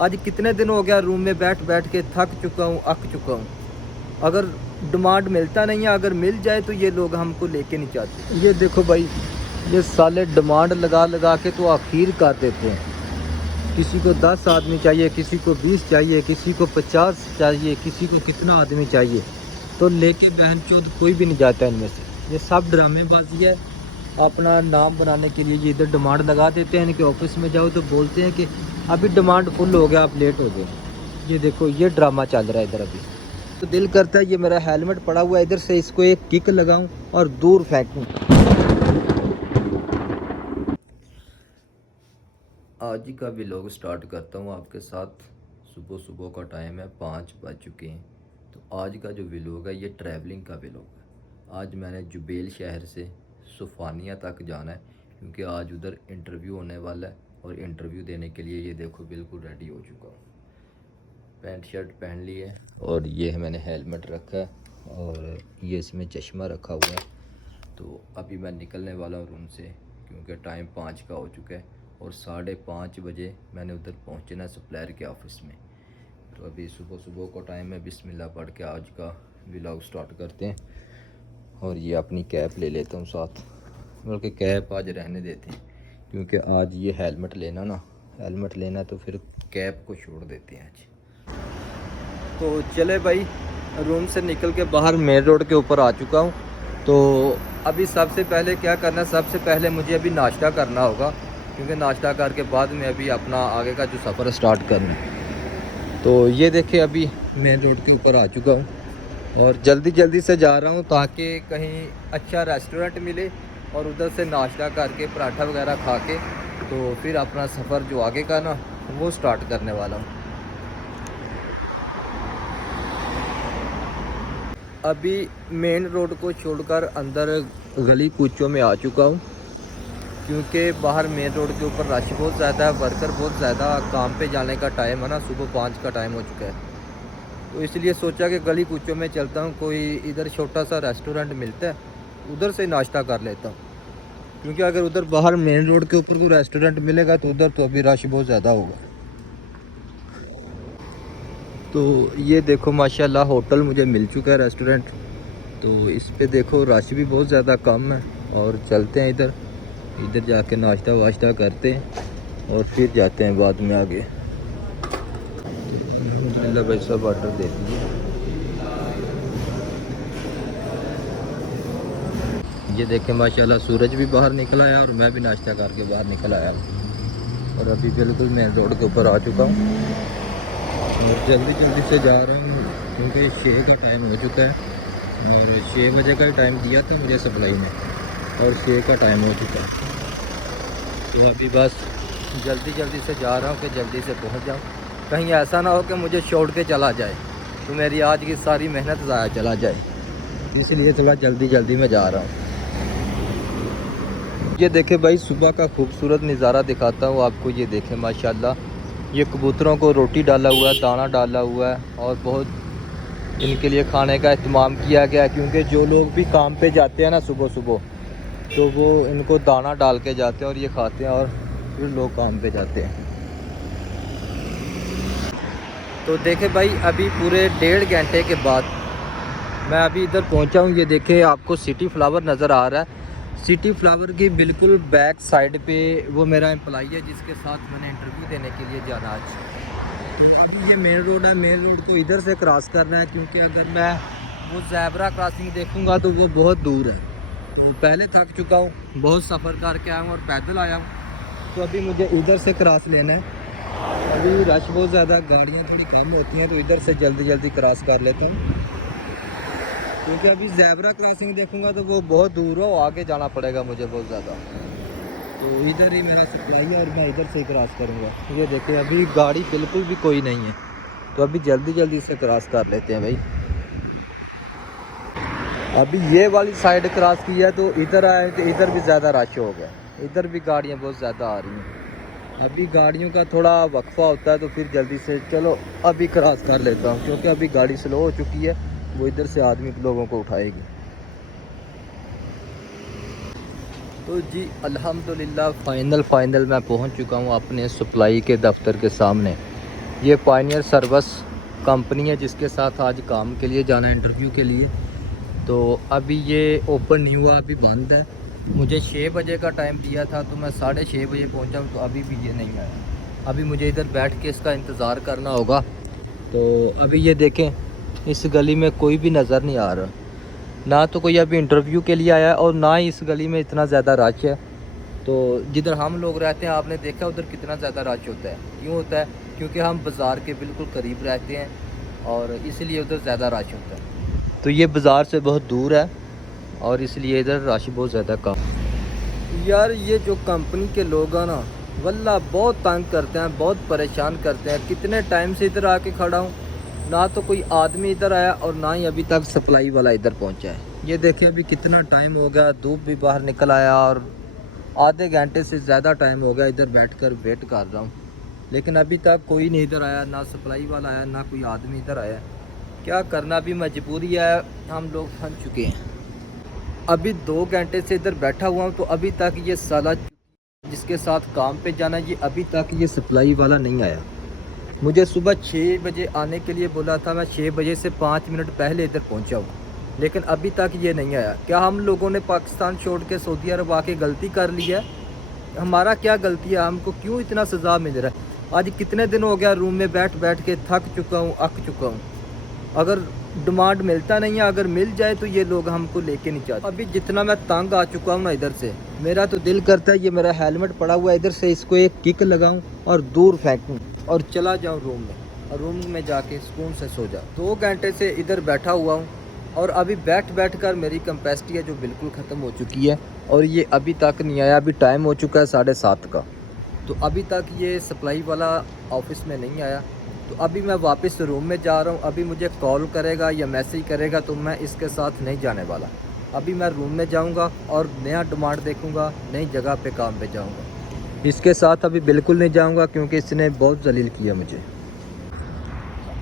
आज कितने दिन हो गया रूम में बैठ बैठ के थक चुका हूँ, अक चुका हूँ। अगर डिमांड मिलता नहीं है, अगर मिल जाए तो ये लोग हमको लेके नहीं चाहते। ये देखो भाई, ये साले डिमांड लगा लगा के तो आखिर कर देते हैं। किसी को 10 आदमी चाहिए, किसी को 20 चाहिए, किसी को 50 चाहिए, किसी को कितना आदमी चाहिए, तो लेके बहन चौथ कोई भी नहीं जाता इनमें से। ये सब ड्रामेबाजी है, अपना नाम बनाने के लिए ये इधर डिमांड लगा देते हैं। इनके ऑफिस में जाओ तो बोलते हैं कि अभी डिमांड फुल हो गया, आप लेट हो गए। ये देखो, ये ड्रामा चल रहा है इधर अभी। तो दिल करता है ये मेरा हेलमेट पड़ा हुआ है, इधर से इसको एक किक लगाऊं और दूर फेंकूं। आज ही का व्लॉग स्टार्ट करता हूँ आपके साथ। सुबह सुबह का टाइम है, 5 बज चुके हैं। तो आज का जो व्लॉग है ये ट्रैवलिंग का व्लॉग है। आज मैंने जुबेल शहर से सुफानिया तक जाना है, क्योंकि आज उधर इंटरव्यू होने वाला है। और इंटरव्यू देने के लिए ये देखो बिल्कुल रेडी हो चुका हूँ, पैंट शर्ट पहन ली है, और ये है मैंने हेलमेट रखा है, और ये इसमें चश्मा रखा हुआ है। तो अभी मैं निकलने वाला हूँ रूम से, क्योंकि टाइम 5 का हो चुका है और 5:30 बजे मैंने उधर पहुँचना है सप्लायर के ऑफिस में। तो अभी सुबह सुबह का टाइम है, बिस्मिल्लाह पढ़ के आज का व्लॉग स्टार्ट करते हैं। और ये अपनी कैप ले लेता हूँ साथ, बल्कि कैप आज रहने देते हैं, क्योंकि आज ये हेलमेट लेना तो फिर कैप को छोड़ देते हैं आज। तो चले भाई, रूम से निकल के बाहर मेन रोड के ऊपर आ चुका हूँ। तो अभी सबसे पहले क्या करना है, सबसे पहले मुझे अभी नाश्ता करना होगा, क्योंकि नाश्ता करके बाद में अभी अपना आगे का जो सफ़र स्टार्ट करना है। तो ये देखिए, अभी मेन रोड के ऊपर आ चुका हूँ और जल्दी जल्दी से जा रहा हूँ ताकि कहीं अच्छा रेस्टोरेंट मिले और उधर से नाश्ता करके पराठा वगैरह खा के तो फिर अपना सफ़र जो आगे का ना वो स्टार्ट करने वाला हूँ। अभी मेन रोड को छोड़कर अंदर गली कूचों में आ चुका हूँ, क्योंकि बाहर मेन रोड के ऊपर रश बहुत ज़्यादा है, वर्कर बहुत ज़्यादा, काम पे जाने का टाइम है ना, सुबह 5 का टाइम हो चुका है। तो इसलिए सोचा कि गली कूचों में चलता हूँ, कोई इधर छोटा सा रेस्टोरेंट मिलता है, उधर से नाश्ता कर लेता हूँ। क्योंकि अगर उधर बाहर मेन रोड के ऊपर कोई रेस्टोरेंट मिलेगा तो उधर तो अभी रश बहुत ज़्यादा होगा। तो ये देखो माशाल्लाह होटल मुझे मिल चुका है, रेस्टोरेंट। तो इस पे देखो रश भी बहुत ज़्यादा कम है, और चलते हैं इधर जाके नाश्ता वाश्ता करते हैं और फिर जाते हैं बाद में आगे। भाई सब ऑर्डर दे दीजिए। ये देखें माशाल्लाह सूरज भी बाहर निकल आया और मैं भी नाश्ता करके बाहर निकल आया, और अभी बिल्कुल मेन रोड के ऊपर आ चुका हूँ और जल्दी जल्दी से जा रहा हूँ, क्योंकि 6 का टाइम हो चुका है और 6 बजे का ही टाइम दिया था मुझे सप्लाई में, और 6 का टाइम हो चुका है। तो अभी बस जल्दी जल्दी से जा रहा हूँ कि जल्दी से पहुँच जाऊँ, कहीं ऐसा ना हो कि मुझे छोड़ के चला जाए तो मेरी आज की सारी मेहनत ज़ाया चला जाए, इसलिए थोड़ा जल्दी जल्दी में जा रहा हूँ। ये देखे भाई, सुबह का खूबसूरत नज़ारा दिखाता हूँ आपको। ये देखें माशाल्लाह, ये कबूतरों को रोटी डाला हुआ है, दाना डाला हुआ है, और बहुत इनके लिए खाने का इत्मीम किया गया है, क्योंकि जो लोग भी काम पे जाते हैं ना सुबह सुबह, तो वो इनको दाना डाल के जाते हैं और ये खाते हैं, और फिर लोग काम पे जाते हैं। तो देखे भाई, अभी पूरे 1.5 घंटे के बाद मैं अभी इधर पहुंचा हूं। ये देखे, आपको सिटी फ्लावर नज़र आ रहा है। सिटी फ्लावर की बिल्कुल बैक साइड पे वो मेरा एम्प्लॉई है, जिसके साथ मैंने इंटरव्यू देने के लिए जाना आज। तो अभी ये मेन रोड है, मेन रोड को इधर से क्रॉस करना है, क्योंकि अगर मैं वो ज़ेब्रा क्रॉसिंग देखूँगा तो वो बहुत दूर है। तो पहले थक चुका हूँ, बहुत सफ़र करके आया हूँ और पैदल आया हूँ, तो अभी मुझे इधर से क्रॉस लेना है। अभी रश बहुत ज़्यादा, गाड़ियाँ थोड़ी कम होती हैं, तो इधर से जल्दी जल्दी क्रॉस कर लेता हूँ, क्योंकि अभी ज़ेब्रा क्रॉसिंग देखूंगा तो वो बहुत दूर हो, आगे जाना पड़ेगा मुझे बहुत ज़्यादा। तो इधर ही मेरा सप्लाई है और मैं इधर से ही क्रॉस करूँगा। ये देखिए, अभी गाड़ी बिल्कुल भी कोई नहीं है, तो अभी जल्दी जल्दी से क्रॉस कर लेते हैं भाई। अभी ये वाली साइड क्रॉस की है, तो इधर आए तो इधर भी ज़्यादा रश हो गया, इधर भी गाड़ियाँ बहुत ज़्यादा आ रही हैं। अभी गाड़ियों का थोड़ा वक्फा होता है, तो फिर जल्दी से चलो अभी क्रॉस कर लेता हूँ, क्योंकि अभी गाड़ी स्लो हो चुकी है, वो इधर से आदमी लोगों को उठाएगी। तो जी अल्हम्दुलिल्लाह फाइनल मैं पहुंच चुका हूं अपने सप्लाई के दफ्तर के सामने। ये पायनियर सर्विस कंपनी है जिसके साथ आज काम के लिए जाना है, इंटरव्यू के लिए। तो अभी ये ओपन नहीं हुआ, अभी बंद है। मुझे 6 बजे का टाइम दिया था तो मैं 6:30 बजे पहुंचा हूँ, तो अभी भी ये नहीं आया। अभी मुझे इधर बैठ के इसका इंतज़ार करना होगा। तो अभी ये देखें, इस गली में कोई भी नज़र नहीं आ रहा, ना तो कोई अभी इंटरव्यू के लिए आया है और ना ही इस गली में इतना ज़्यादा रश है। तो जिधर हम लोग रहते हैं आपने देखा उधर कितना ज़्यादा रश होता है। क्यों होता है? क्योंकि हम बाज़ार के बिल्कुल करीब रहते हैं और इसलिए उधर ज़्यादा रश होता है। तो ये बाज़ार से बहुत दूर है और इसलिए इधर रश बहुत ज़्यादा कम। यार ये जो कंपनी के लोग हैं ना, वल्ला बहुत तंग करते हैं, बहुत परेशान करते हैं। कितने टाइम से इधर आके खड़ा हूँ, ना तो कोई आदमी इधर आया और ना ही अभी तक सप्लाई वाला इधर पहुँचा है। ये देखिए अभी कितना टाइम हो गया, धूप भी बाहर निकल आया और आधे घंटे से ज़्यादा टाइम हो गया इधर बैठकर वेट कर रहा हूँ, लेकिन अभी तक कोई नहीं इधर आया, ना सप्लाई वाला आया ना कोई आदमी इधर आया। क्या करना, अभी मजबूरी है, हम लोग फंस चुके हैं। अभी 2 घंटे से इधर बैठा हुआ हूँ, तो अभी तक ये साला जिसके साथ काम पे जाना, ये अभी तक ये सप्लाई वाला नहीं आया। मुझे सुबह 6 बजे आने के लिए बोला था, मैं 6 बजे से 5 मिनट पहले इधर पहुँचा हूँ, लेकिन अभी तक ये नहीं आया। क्या हम लोगों ने पाकिस्तान छोड़ के सऊदी अरब आके गलती कर ली है? हमारा क्या गलती है? हमको क्यों इतना सज़ा मिल रहा है? आज कितने दिन हो गया रूम में बैठ बैठ के थक चुका हूँ, अक चुका हूँ। अगर डिमांड मिलता नहीं है, अगर मिल जाए तो ये लोग हमको लेके नहीं चाहते। अभी जितना मैं तंग आ चुका हूँ ना इधर से, मेरा तो दिल करता है ये मेरा हेलमेट पड़ा हुआ है, इधर से इसको एक किक लगाऊं और दूर फेंकूं और चला जाऊं रूम में, और रूम में जाके सुकून से सो जाऊं। 2 घंटे से इधर बैठा हुआ हूँ और अभी बैठ बैठ कर मेरी कैपेसिटी है जो बिल्कुल ख़त्म हो चुकी है, और ये अभी तक नहीं आया। अभी टाइम हो चुका है 7:30 का, तो अभी तक ये सप्लाई वाला ऑफिस में नहीं आया। तो अभी मैं वापस रूम में जा रहा हूँ। अभी मुझे कॉल करेगा या मैसेज करेगा तो मैं इसके साथ नहीं जाने वाला। अभी मैं रूम में जाऊँगा और नया डिमांड देखूँगा, नई जगह पे काम पे जाऊँगा। इसके साथ अभी बिल्कुल नहीं जाऊँगा क्योंकि इसने बहुत जलील किया मुझे।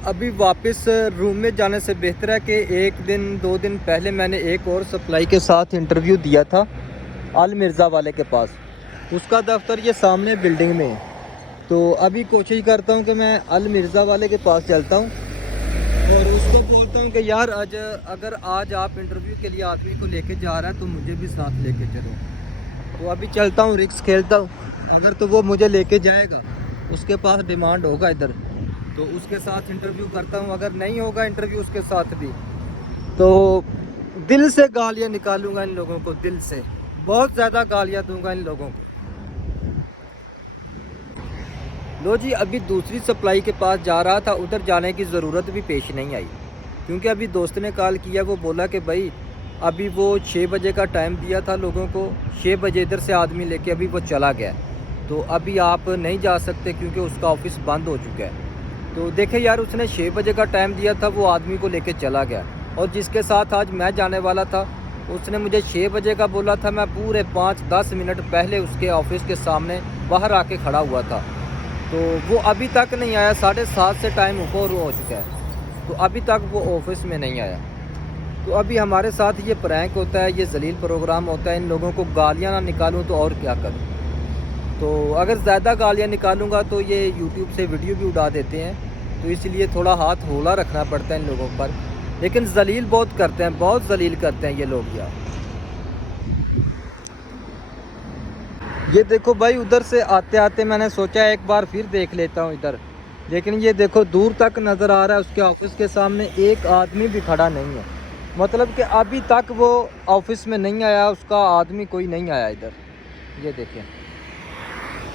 अभी वापस रूम में जाने से बेहतर है कि 1 दिन 2 दिन पहले मैंने एक और सप्लाई के साथ इंटरव्यू दिया था अल मिर्ज़ा वाले के पास। उसका दफ्तर ये सामने बिल्डिंग में है। तो अभी कोशिश करता हूँ कि मैं अल मिर्ज़ा वाले के पास चलता हूँ और उसको बोलता हूँ कि यार अगर आज आप इंटरव्यू के लिए आदमी को लेके जा रहा है तो मुझे भी साथ लेके चलो। तो अभी चलता हूँ, रिस्क खेलता हूँ। अगर तो वो मुझे लेके जाएगा, उसके पास डिमांड होगा इधर, तो उसके साथ इंटरव्यू करता हूँ। अगर नहीं होगा इंटरव्यू उसके साथ भी, तो दिल से गालियाँ निकालूंगा इन लोगों को, दिल से बहुत ज़्यादा गालियाँ दूंगा इन लोगों को। लो जी, अभी दूसरी सप्लाई के पास जा रहा था, उधर जाने की ज़रूरत भी पेश नहीं आई क्योंकि अभी दोस्त ने कॉल किया। वो बोला कि भाई अभी वो 6 बजे का टाइम दिया था लोगों को, 6 बजे इधर से आदमी लेके अभी वो चला गया, तो अभी आप नहीं जा सकते क्योंकि उसका ऑफिस बंद हो चुका है। तो देखे यार, उसने 6 बजे का टाइम दिया था, वो आदमी को लेके चला गया, और जिसके साथ आज मैं जाने वाला था उसने मुझे 6 बजे का बोला था। मैं पूरे 5-10 मिनट पहले उसके ऑफिस के सामने बाहर आके खड़ा हुआ था, तो वो अभी तक नहीं आया। 7:30 से टाइम ऊपर हो चुका है, तो अभी तक वो ऑफिस में नहीं आया। तो अभी हमारे साथ ये प्रैंक होता है, ये जलील प्रोग्राम होता है। इन लोगों को गालियाँ ना निकालूं तो और क्या करूं? तो अगर ज़्यादा गालियाँ निकालूंगा तो ये यूट्यूब से वीडियो भी उड़ा देते हैं, तो इसलिए थोड़ा हाथ हौला रखना पड़ता है इन लोगों पर। लेकिन जलील बहुत करते हैं, बहुत जलील करते हैं ये लोग यार। ये देखो भाई, उधर से आते आते मैंने सोचा एक बार फिर देख लेता हूँ इधर, लेकिन ये देखो दूर तक नज़र आ रहा है उसके ऑफिस के सामने एक आदमी भी खड़ा नहीं है। मतलब कि अभी तक वो ऑफिस में नहीं आया, उसका आदमी कोई नहीं आया इधर। ये देखें,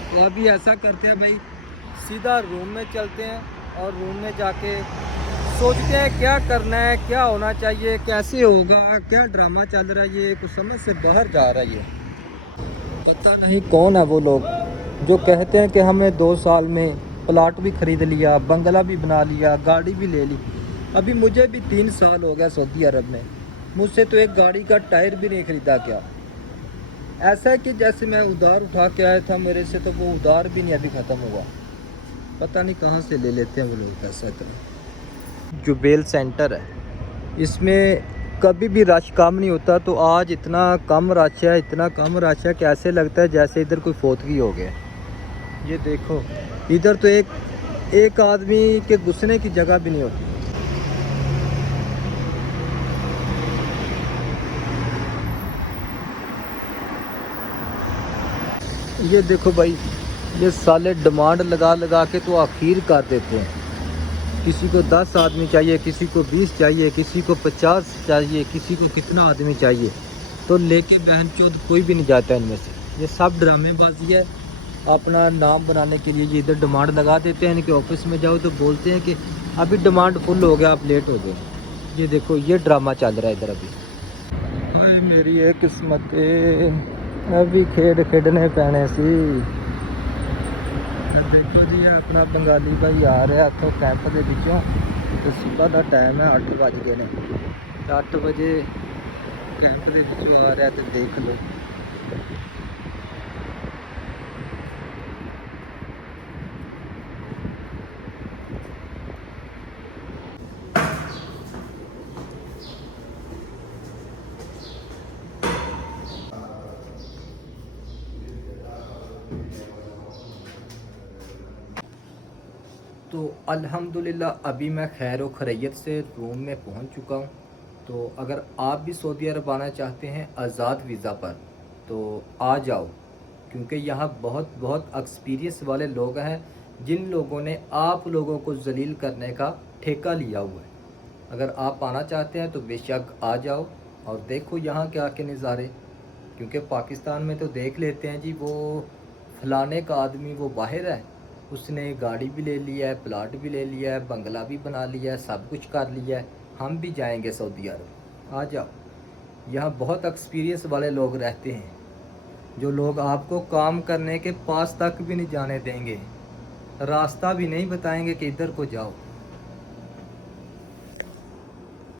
तो अभी ऐसा करते हैं भाई, सीधा रूम में चलते हैं और रूम में जाके सोचते हैं क्या करना है, क्या होना चाहिए, कैसे होगा, क्या ड्रामा चल रहा है, ये कुछ समझ से बाहर जा रहा है। ये पता नहीं कौन है वो लोग जो कहते हैं कि हमने 2 साल में प्लाट भी ख़रीद लिया, बंगला भी बना लिया, गाड़ी भी ले ली। अभी मुझे भी 3 साल हो गया सऊदी अरब में, मुझसे तो एक गाड़ी का टायर भी नहीं ख़रीदा गया। ऐसा है कि जैसे मैं उधार उठा के आया था मेरे से, तो वो उधार भी नहीं अभी ख़त्म हुआ। पता नहीं कहाँ से ले लेते हैं वो लोग पैसा इतना। जुबेल सेंटर है, इसमें कभी भी रश कम नहीं होता, तो आज इतना कम रश है, इतना कम रश है कि ऐसे लगता है जैसे इधर कोई फौतगी हो गया। ये देखो, इधर तो एक एक आदमी के घुसने की जगह भी नहीं होती। ये देखो भाई, ये साले डिमांड लगा लगा के तो आखिर कर देते हैं। किसी को 10 आदमी चाहिए, किसी को 20 चाहिए, किसी को 50 चाहिए, किसी को कितना आदमी चाहिए, तो लेके बहन चौथ कोई भी नहीं जाता इनमें से। ये सब ड्रामेबाजी है, अपना नाम बनाने के लिए ये इधर डिमांड लगा देते हैं। इनके ऑफिस में जाओ तो बोलते हैं कि अभी डिमांड फुल हो गया, आप लेट हो गए। ये देखो, ये ड्रामा चल रहा है इधर अभी। हाय मेरी ये किस्मत, अभी खेड खेडने पैने सी। देखो जी, ये अपना बंगाली भाई आ रहा तो कैंप के पिछों। तो सुबह का टाइम है, 8 बज गए ने। 8 बजे कैंप के पिछों आ रहा, तो देख लो। तो अल्हम्दुलिल्लाह अभी मैं खैर व खैरियत से रूम में पहुंच चुका हूं। तो अगर आप भी सऊदी अरब आना चाहते हैं आज़ाद वीज़ा पर, तो आ जाओ, क्योंकि यहाँ बहुत बहुत एक्सपीरियंस वाले लोग हैं, जिन लोगों ने आप लोगों को जलील करने का ठेका लिया हुआ है। अगर आप आना चाहते हैं तो बेशक आ जाओ और देखो यहाँ के आके नज़ारे। क्योंकि पाकिस्तान में तो देख लेते हैं जी, वो फलाने का आदमी वो बाहर है, उसने गाड़ी भी ले लिया है, प्लाट भी ले लिया है, बंगला भी बना लिया है, सब कुछ कर लिया है। हम भी जाएंगे सऊदी अरब, आ जाओ। यहाँ बहुत एक्सपीरियंस वाले लोग रहते हैं, जो लोग आपको काम करने के पास तक भी नहीं जाने देंगे, रास्ता भी नहीं बताएंगे कि इधर को जाओ।